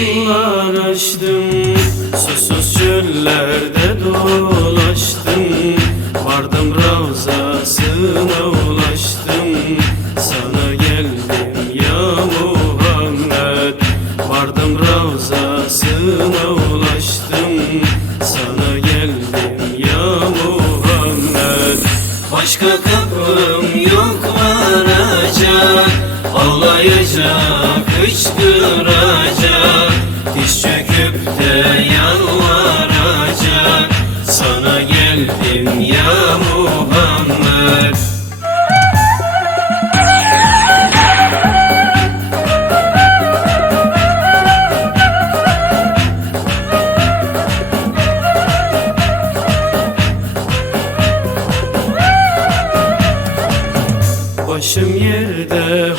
yollar açtım. Susuz çöllerde dolaştım. Vardım Ravzasına ulaştım. Sana geldim ya Muhammed. Vardım Ravzasına ulaştım. Sana geldim ya Muhammed. Başka kapım yok varacak Ağlayacak, hıçkıracak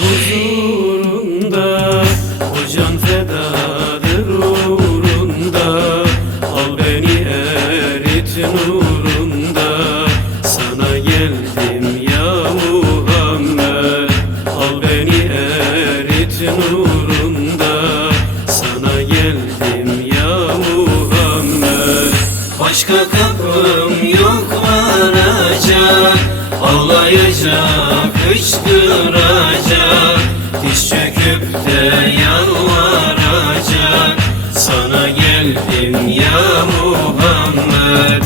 huzurunda O can fedadır uğrunda. Al beni erit nurunda Sana geldim ya Muhammed. Al beni erit nurunda Sana geldim ya Muhammed. Başka kapım yok varacak Ağlayacak, çöküp de yalvaracak. Sana geldim ya Muhammed.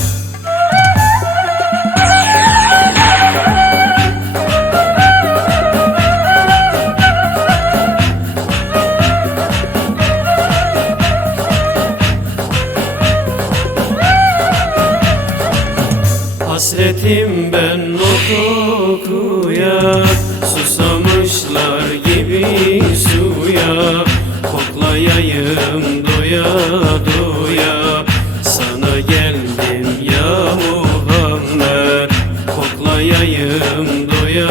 Hasretim ben o kokuya Susamışlar Koklayayım doya doya Sana geldim ya Muhammed. Koklayayım doya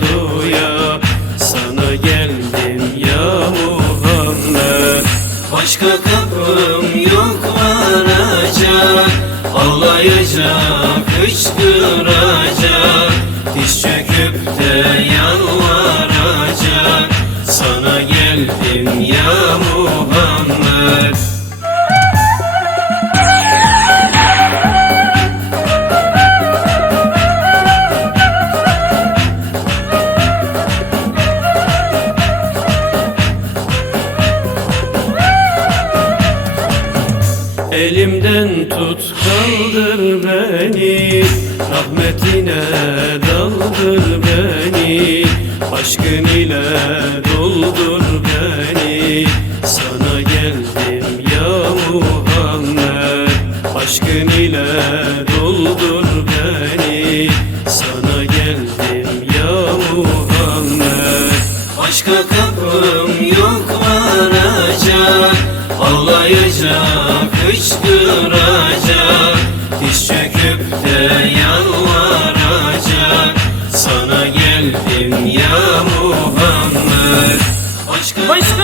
doya Sana geldim ya Muhammed. Başka kapım yok varacak Ağlayacak, hıçkıracak Elimden tut kaldır beni. Rahmetine daldır beni. Aşkın ile doldur beni. Sana geldim ya Muhammed. Aşkın ile hıçkıracak Diz çöküp de yalvaracak. Sana geldim ya Muhammed. Başka, Başka